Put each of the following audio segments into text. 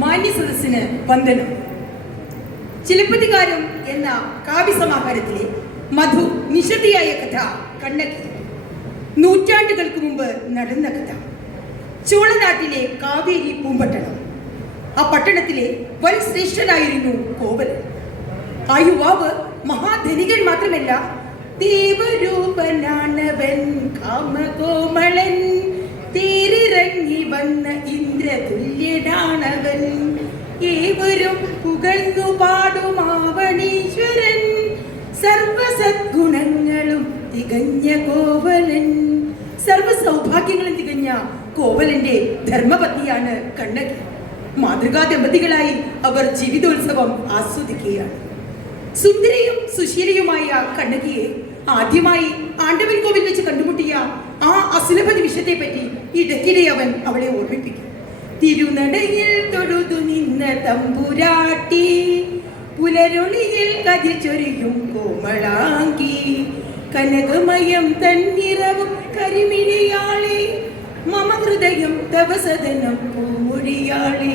മാന്യ സദസ്സിന് വന്ദനം. ചിലപ്പതികാരം എന്ന കാവ്യസമാഹാരത്തിലെ മധു നിശബ്ദയായ കഥ കണ്ണകി. നൂറ്റാണ്ടുകൾക്ക് മുമ്പ് നടന്ന കഥ. ചോളനാട്ടിലെ കാവേരി പൂമ്പട്ടണം. ആ പട്ടണത്തിലെ വൻ ശ്രേഷ്ഠനായിരുന്നു കോവലൻ ആ യുവാവ് മഹാധനികൻ മാത്രമല്ല ദേവരൂപനാണവൻ കാമകോമളൻ. തേരിറങ്ങി വന്ന ഇന്ദ്രതുല്യനാണവൻ. ഏവരും പുകഴ്ന്നു പാടുമാവണീശ്വരൻ സർവസദ്ഗുണങ്ങളും തികഞ്ഞ കോവലൻ. സർവ സൗഭാഗ്യങ്ങളും തികഞ്ഞ കോവലന്റെ ധർമ്മപത്നിയാണ് കണ്ണകി. മാതൃകാ ദമ്പതികളായി അവർ ജീവിതോത്സവം ആസ്വദിക്കുകയാണ്. സുന്ദരിയും സുശീലയുമായ കണ്ണകിയെ ആദ്യമായി ആണ്ടവൻ കോവിൽ വെച്ച് കണ്ടുമുട്ടിയ ആ അസുലഭ നിമിഷത്തെ പറ്റി ഇടയ്ക്കിടെ അവൻ അവളെ ഓർമ്മിപ്പിക്കും. തിരുനടയിൽ തൊഴുതു നിന്ന തമ്പുരാട്ടി പുലരൊളിയിൽ കതിച്ചൊരിയും കോമളാങ്കി. കനകമയം തന്നിറവും കരിമിഴിയാളെ മമ ഹൃദയം തപസദനം പൂമൊഴിയാളെ.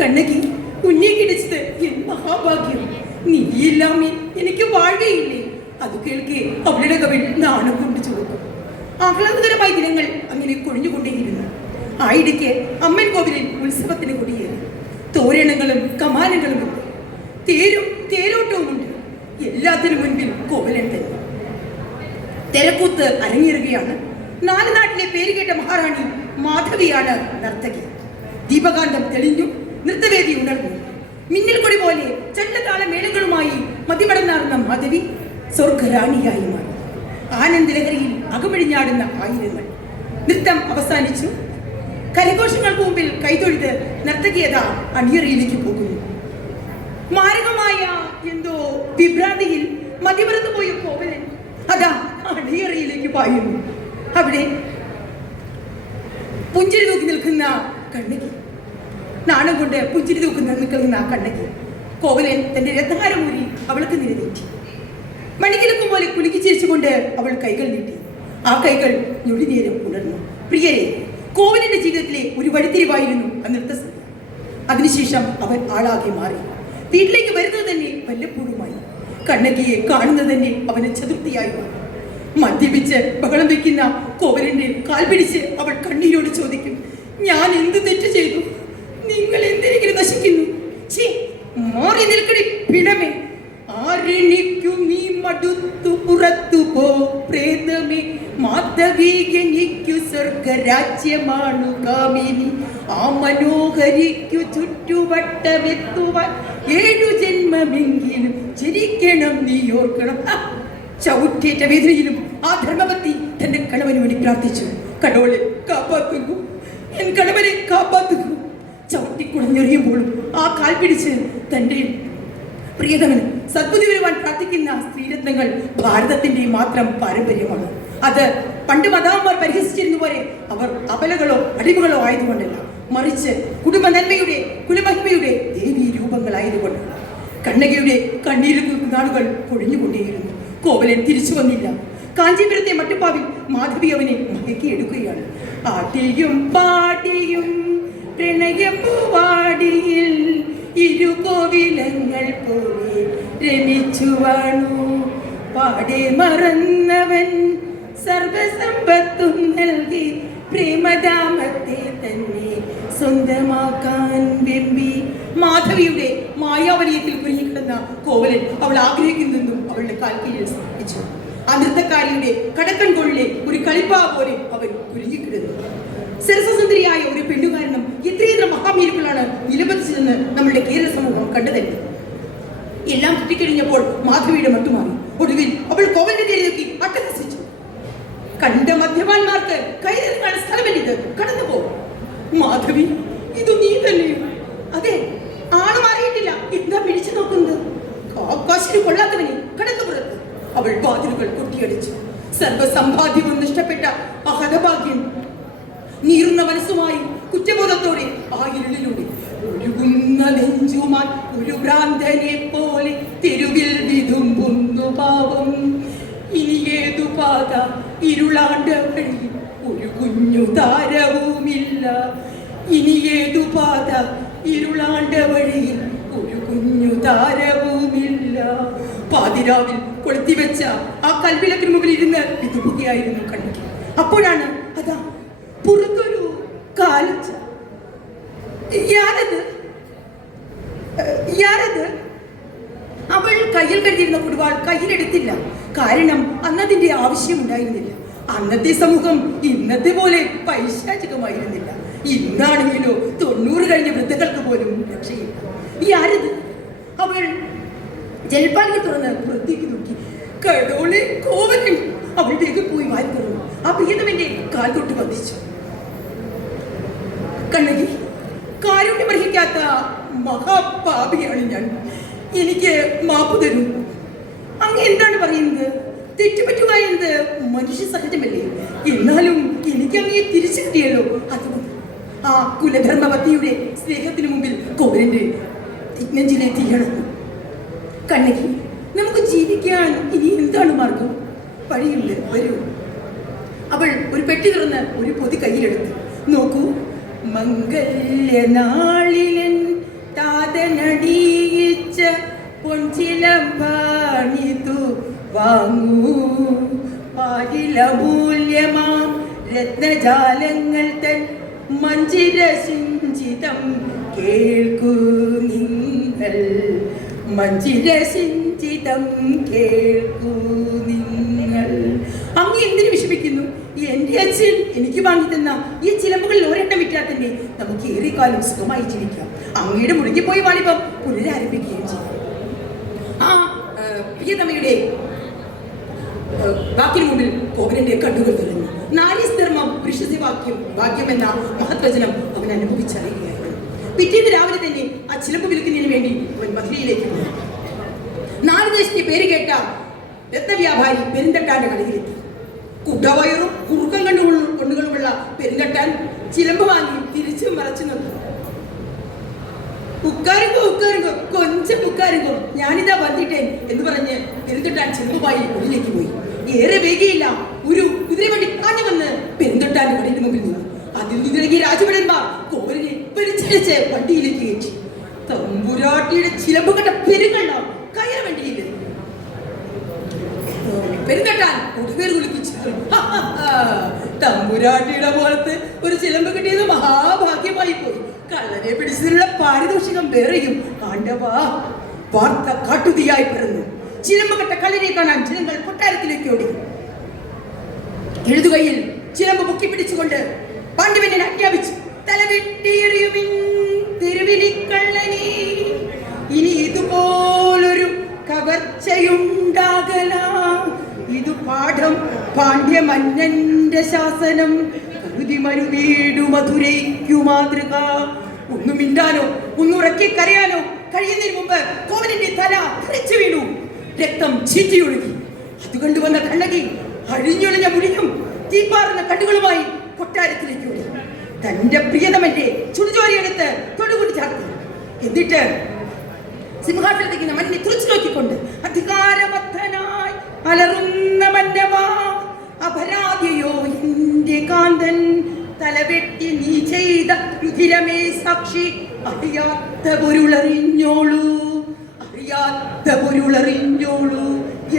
കണ്ണകി കുഞ്ഞെ കിടിച്ചത് എൻ മഹാഭാഗ്യം. നീയില്ലാമേ എനിക്ക് വാഴയില്ലേ? അത് കേൾക്കെ അവളുടെ കവിൾ നാണം കൊണ്ട് ചുവക്കും. ആഹ്ലാദകരമായ ദിനങ്ങൾ അങ്ങനെ കൊഴിഞ്ഞുകൊണ്ടേയിരുന്നു. ആയിടയ്ക്ക് അമ്മൻ കോവിലിൽ ഉത്സവത്തിന് കൊടിയേറി. തോരണങ്ങളും കമാനങ്ങളും ഉണ്ട് തേരും തേരോട്ടവും ഉണ്ട് എല്ലാത്തിനും മുൻപിൽ കോവിലുണ്ട്. തിരക്കൂത്ത് അരങ്ങേറുകയാണ്. നാല് നാട്ടിലെ പേര് കേട്ട മഹാറാണി മാധവിയാണ് നർത്തകി. ദീപകാന്തം തെളിഞ്ഞു നൃത്തവേദി ഉണർന്നു. മിന്നൽ കൊടി പോലെ ചണ്ടതാള മേളങ്ങളുമായി മതിമടന്നാറുന്ന മാധവി സ്വർഗറാണിയായി മാറി. ആനന്ദലഹരിയിൽ അകമഴിഞ്ഞാടുന്ന ആയിരങ്ങൾ നൃത്തം അവസാനിച്ചു. കരഘോഷങ്ങൾക്ക് മുമ്പിൽ കൈതൊഴുത് നർത്തകിയത അടിയറിയിലേക്ക് പോകുന്നു. മാരകമായ എന്തോ വിഭ്രാന്തിയിൽ മതിമറന്നു പോയ കോവലൻ അതാ അടിയറയിലേക്ക് പായുന്നു. അവിടെ പുഞ്ചിരി തൂക്കി നിൽക്കുന്ന കണ്ണകി. നാണം കൊണ്ട് പുഞ്ചിരി തൂക്കുന്ന നിൽക്കുന്ന കണ്ണകി. കോവലൻ തന്റെ രഥഹാരമൂരി അവൾക്ക് നിരതേറ്റി മണിക്കിലക്കും പോലെ കുലുക്കി ചിരിച്ചുകൊണ്ട് അവൾ കൈകൾ നീട്ടി. ആ കൈകൾ ഞൊടിനേരം ഉണർന്നു. പ്രിയരെ കോവിലിന്റെ ജീവിതത്തിലെ ഒരു വഴിത്തിരിവായിരുന്നു ആ നൃത്തസംഘം അതിനുശേഷം അവൻ ആളാകെ മാറി. വീട്ടിലേക്ക് വരുന്നത് തന്നെ വല്ലപ്പോഴുമായി. കണ്ണകിയെ കാണുന്നത് തന്നെ അവന് ചതുർത്ഥിയായി മാറി. മദ്യപിച്ച് ബഹളം വെക്കുന്ന കോവലിന്റെ കാൽ പിടിച്ച് അവൾ കണ്ണീരോട് ചോദിക്കും ഞാൻ എന്ത് തെറ്റ് ചെയ്തു? നിങ്ങൾ എന്തിനെങ്കിലും നശിക്കുന്നു? മാറി നിൽക്കടി പിണമേ ആരെണിക്കു നീ മടുത്തു. പുറത്തു പോ പ്രേതമേ. മാധവീകനിക്കു സ്വർഗരാജ്യമാണു കാമിനി. ആ മനോഹരിക്കു ചുറ്റുവട്ടമെത്തുവാൻ ഏഴു ജന്മമെങ്കിലും ചിരിക്കണം നീ ഓർക്കണം. ആ, ചവിട്ടേറ്റ വേദനയിലും ആ ധർമ്മപത്തി തന്റെ കണവന് വേണ്ടി പ്രാർത്ഥിച്ചു. കടവളെ കാപ്പാത്തുന്നു എൻ കണവനെ കാപ്പാത്തുന്നു ചവിട്ടി കുളഞ്ഞെറിയുമ്പോഴും ആ കാൽ പിടിച്ച് തന്റെ പ്രിയതമന് സദ്ബുദ്ധി വരുവാൻ പ്രാർത്ഥിക്കുന്ന സ്ത്രീരത്നങ്ങൾ ഭാരതത്തിന്റെ മാത്രം പാരമ്പര്യമാണ്. അത് പണ്ട് മതാമാർ പരിഹസിച്ചിരുന്ന പോലെ അവർ അപലകളോ അടിമകളോ ആയതുകൊണ്ടല്ല മറിച്ച് കുടുംബ നന്മയുടെ കുലമഹിമയുടെ ദേവീ രൂപങ്ങളായതുകൊണ്ട് കണ്ണകയുടെ കണ്ണീരിൽ നാളുകൾ കൊഴിഞ്ഞുകൊണ്ടേയിരുന്നു. കോവലൻ തിരിച്ചു വന്നില്ല. കാഞ്ചീപുരത്തെ മട്ടുപ്പാവിൽ മാധവി അവനെ മയക്കിയെടുക്കുകയാണ്. ആട്ടിയും പാട്ടിയും പ്രണയപ്പൂവാടിയിൽ ഇരുകോവിലങ്ങൾ പോലെ രമിച്ചു വാണു പാടെ മറന്നവൻ സർവസമ്പത്തും നൽകി പ്രേമദാമത്തെ തന്നെ സ്വന്തമാക്കാൻ വെമ്പി മാധവിയുടെ മായാവലയത്തിൽ കുരുങ്ങിക്കിടന്ന കോവലൻ അവൾ ആഗ്രഹിക്കുന്നതും അവളുടെ കാൽക്കീഴിൽ സമർപ്പിച്ചു ആ നൃത്തക്കാരിയുടെ കടക്കൺ കൊള്ളിലെ ഒരു കളിപ്പാ പോലെ അവൻ കുരുങ്ങിക്കിടുന്നു സരസസുന്ദരിയായ ഒരു പെണ്ണുകാരനും എത്രയെത്ര മഹാമീരുക്കളാണ് നിലപതിച്ചതെന്ന് നമ്മുടെ കേരള സമൂഹം കണ്ടതല്ലേ എല്ലാം കിട്ടിക്കഴിഞ്ഞപ്പോൾ മാധവിയുടെ മട്ടുമാറി ഒടുവിൽ അവൾ കോവലിന്റെ നേരെ നോക്കി അട്ടഹസിച്ചു കണ്ട മദ്യപാന്മാർക്ക് കൈതെറിഞ്ഞാണ് സ്ഥലമല്ലിത് കടന്നു പോ. മാധവി ഇത് നീ തന്നെയോ അതെ ആൾ മാറിയിട്ടില്ല എന്താ പിടിച്ചു നോക്കുന്നത്? കാശിന് കൊള്ളാത്തവനെ കടന്നു പുറത്ത്. അവൾ വാതിലുകൾ കൊട്ടിയടിച്ചു. സർവസമ്പാദ്യവും ഒഴുകുന്ന നെഞ്ചുമാൻ ഒരു ഭ്രാന്തനെ പോലെ തെരുവിൽ വിതുമ്പുന്നു പാവം. ഇനി ഏതു പാത? ഇരുളാണ്ട വഴി ഒരു കുഞ്ഞു താരവുമില്ല. ഇനി ഏതു പാത? ഇരുളാണ്ട വഴിയിൽ ഒരു കുഞ്ഞു താരവുമില്ല. പാതിരാവിൽ കൊളുത്തി വെച്ച ആ കൽവിളക്കിന് മുമ്പിൽ ഇരുന്ന് ഇതുകയായിരുന്നു കണ്ണു അപ്പോഴാണ് അതാ പുറത്തൊരു കാലച്ച. യാരത് യാരത് അവൾ കയ്യിൽ കരുതിയിരുന്ന കുടുവാൾ കയ്യിലെടുത്തില്ല. കാരണം അന്നതിന്റെ ആവശ്യമുണ്ടായിരുന്നില്ല. അന്നത്തെ സമൂഹം ഇന്നത്തെ പോലെ പൈശാചികമായിരുന്നില്ല. ഇന്നാണെങ്കിലോ തൊണ്ണൂറ് കഴിഞ്ഞ വൃദ്ധകൾക്ക് പോലും രക്ഷയില്ല. ഈ ആരത് അവൾ ജൽപ്പാലിക തുറന്ന് പുറത്തേക്ക് നോക്കി. കടോളെ അവൾ വേഗം പോയി വായി തുറന്നു. ആ പ്രിയതമെന്റെ കാൽ തൊട്ട് വധിച്ചു. കണ്ണകി കാരുണ്യമർഹിക്കാത്ത മഹാപാപിയാണ് ഞാൻ എനിക്ക് മാപ്പ് തരൂ. അങ്ങ് എന്താണ് പറയുന്നത്? തെറ്റുപറ്റുക എന്നത് മനുഷ്യ സഹജമല്ലേ? എന്നാലും എനിക്ക് അങ്ങയെ തിരിച്ചു കിട്ടിയല്ലോ. അത് ആ കുലധർമ്മപത്തിയുടെ സ്നേഹത്തിന് മുമ്പിൽ കോവിലിന്റെ നെഞ്ചിലെ തീയണം കണ്ണകി നമുക്ക് ജീവിക്കാൻ ഇനി എന്താണ് മാർഗം? വഴിയുണ്ട് വരൂ. അവൾ ഒരു പെട്ടി തുറന്ന് ഒരു പൊതി കയ്യിലെടുത്തു. നോക്കൂ മംഗല്യനാളിലൻ താതനടിയിച്ച പൊൻചിലമ്പാണിതു വാങ്ങൂ. പാരിലമൂല്യമാം രത്നജാലങ്ങൾ തൻ മഞ്ചിര സിഞ്ചിതം കേൾക്കൂ നിങ്ങൾ. മഞ്ചിര സിഞ്ചിതം കേൾക്കൂ നിങ്ങൾ. അങ്ങ് എന്തിനു വിഷമിക്കുന്നു? എന്റെ അച്ഛൻ എനിക്ക് വാങ്ങി തന്ന ഈ ചിലമ്പുകളിൽ ഒരെണ്ണം വിറ്റാൽ തന്നെ നമുക്ക് ഏറിക്കാലം സുഖമായി ജീവിക്കാം. അങ്ങയുടെ മുഴുകിപ്പോയി വാണിപ്പം പുനരാരംഭിക്കുകയും ചെയ്യാം. ആ പ്രിയതമയുടെ വാക്കിന് മുമ്പിൽ കോവിലിന്റെ കണ്ണുകൾ തുറന്നു. നാരീസ്ധർമ്മം പുരുഷസേവാക്യം വാക്യം എന്ന മഹത്വചനം അവൻ അനുഭവിച്ചറിയുകയായിരുന്നു. പിറ്റേന്ന് രാവിലെ തന്നെ ആ ചിലമ്പ് വിൽക്കുന്നതിന് വേണ്ടി അവൻ മധുരയിലേക്ക് പോയി. നാല് ദേശത്തെ പേര് കേട്ട രത്നവ്യാപാരി പെരുന്തട്ടാന്റെ കടയിലെത്തി. കുട്ടവയറും പെരുന്തട്ടാൻ ചിലമ്പ് വാങ്ങി തിരിച്ചു മറച്ചു നിന്നു. ഉക്കാരുങ്കോ ഉക്കാരുങ്കോ കൊഞ്ചം ഉക്കാരുങ്കോ ഞാനിതാ വന്നിട്ടേ എന്ന് പറഞ്ഞ് പെരുന്തട്ടാൻ ചിലമ്പുമായി ഉള്ളിലേക്ക് പോയി. ഏറെ വേഗയില്ല ഒരു കുതിരവണ്ടി പാഞ്ഞു വന്ന് പെരുന്തട്ടാന്റെ കടയുടെ മുമ്പിൽ നിന്നു. അതിൽ നിന്നിറങ്ങി രാജഭടന്മാർ കോവലിനെ പരിചരിച്ച് വണ്ടിയിലേക്ക് കയറ്റി. തമ്പുരാട്ടിയുടെ ചിലമ്പ് കണ്ട പെരുങ്കണ്ണ കയറ വണ്ടിയിൽ പെരുന്തട്ടാൻ ഒടുവേർ കുളിപ്പിച്ചു തമ്പുരാട്ടിയുടെ പോലത്ത് ഒരു ചിലമ്പ് കിട്ടിയത് മഹാഭാഗ്യമായി പോയി കള്ളനെ പിടിച്ചതിനുള്ള പാരിതോഷികം വേറെയും. ആണ്ടവാ വാർത്ത കാട്ടുതീയായി പിറന്നു ചിലമ്പ് കെട്ട കള്ളിനെ കാണാൻ ജനങ്ങൾ കൊട്ടാരത്തിലേക്ക് ഓടി. എഴുതുകയിൽ ചിലമ്പ് പൊക്കി പിടിച്ചുകൊണ്ട് പാണ്ഡവനെ ആജ്ഞാപിച്ചു. പാഠം പാണ്ഡ്യമന്നന്റെ ശാസനം. കരുതി മരു വീടു മധുരയ്ക്കു മാതൃക. ഒന്നും മിണ്ടാനോ ഒന്നുറക്കി കരയാനോ കഴിയുന്നതിന് മുമ്പ് കോവലിന്റെ തല തിരിച്ചു വീണു. രക്തം ചീറ്റിയൊഴുകി. അത് കണ്ടുവന്ന കണ്ണകി അഴിഞ്ഞൊളിഞ്ഞ മുടിയും തീപ്പാറുന്ന കണ്ണുകളുമായി കൊട്ടാരത്തിലേക്ക് ഓടി. തന്റെ പ്രിയതമന്റെ ചുടുചോരിയെടുത്ത് തൊടുകൂടി ചാർത്തി. എന്നിട്ട് സിംഹാസനത്തേക്ക് മഞ്ഞെ തുറച്ചു നോക്കിക്കൊണ്ട് അധികാരമത്തനായി രുധിരമേ സാക്ഷി അറിയാത്ത പൊരുളറിഞ്ഞോളൂ. അറിയാത്ത പൊരുളറിഞ്ഞോളൂ.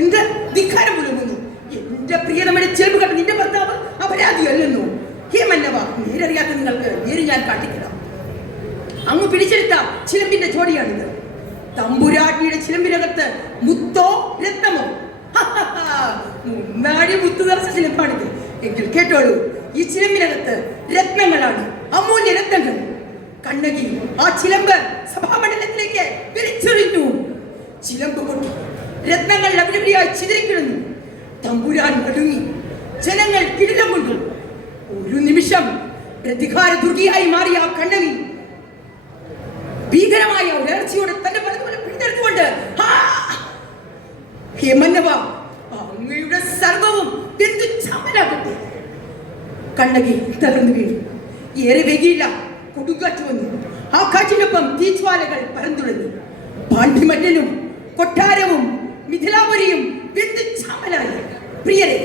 എന്റെ ധിക്കാരം പുലമുന്നു എന്റെ പ്രിയതമ്മയുടെ ചേമ്പ് കണ്ട്. നിന്റെ ഭർത്താവ് അപരാധിയല്ലെന്നു? ഹേ മന്നവ നേരറിയാത്ത നിങ്ങൾക്ക് നേര് ഞാൻ കാട്ടിത്തരാം. അങ്ങ് പിടിച്ചെടുത്ത ചിലമ്പിന്റെ ജോഡിയാണിത്. തമ്പുരാട്ടിയുടെ ചിലമ്പിനകത്ത് മുത്തോ രത്നമോ മുന്നാടി മുത്തു നിറച്ച ചിലമ്പാണിത്. എങ്കിൽ കേട്ടോളൂ ഈ ചിലമ്പിനകത്ത് രത്നങ്ങളാണ്. അമൂല്യ കണ്ണകി ആ ചിലമ്പ് സഭാമണ്ഡലത്തിലേക്ക് വിരിച്ചെറിഞ്ഞു. ചിലമ്പ് കൊണ്ട് രത്നങ്ങൾ അവിടെയായി ചിതറിക്കിടന്നു. തമ്പുരാൻ നടുങ്ങി ജനങ്ങൾ കിടിലം കൊണ്ടു. ഒരു നിമിഷം പ്രതികാര ദുർഗിയായി മാറിയ ആ കണ്ണകി ഭീകരമായ ഉയർച്ചയോടെ തന്റെ പലതുപോലെ പിടിച്ചെടുത്തുകൊണ്ട് ഹേമന്നവ അങ്ങയുടെ സർവവും എന്തു ചമനാകട്ടെ കണ്ണകി തകർന്നു വീണു. ഏറെ വൈകിയില്ല കൊടുങ്കാറ്റ് വന്നു ആ കാറ്റിനൊപ്പം തീജ്വാലകൾ പരന്തുടങ്ങി പാണ്ഡിമന്നനും കൊട്ടാരവും മിഥിലാപുരിയും വെന്തു ചമലായി. പ്രിയരെ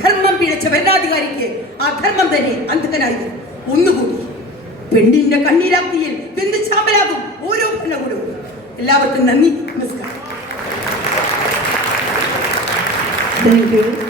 ധർമ്മം പിഴച്ച ഭരണാധികാരിക്ക് ആ ധർമ്മം തന്നെ അന്ധകനായി ഒന്നുകൂടി പെണ്ണിന്റെ കണ്ണീരാപ്തിയിൽ വെന്ത് ഓരോ ഭരണകൂടവും. എല്ലാവർക്കും നന്ദി നമസ്കാരം. Thank U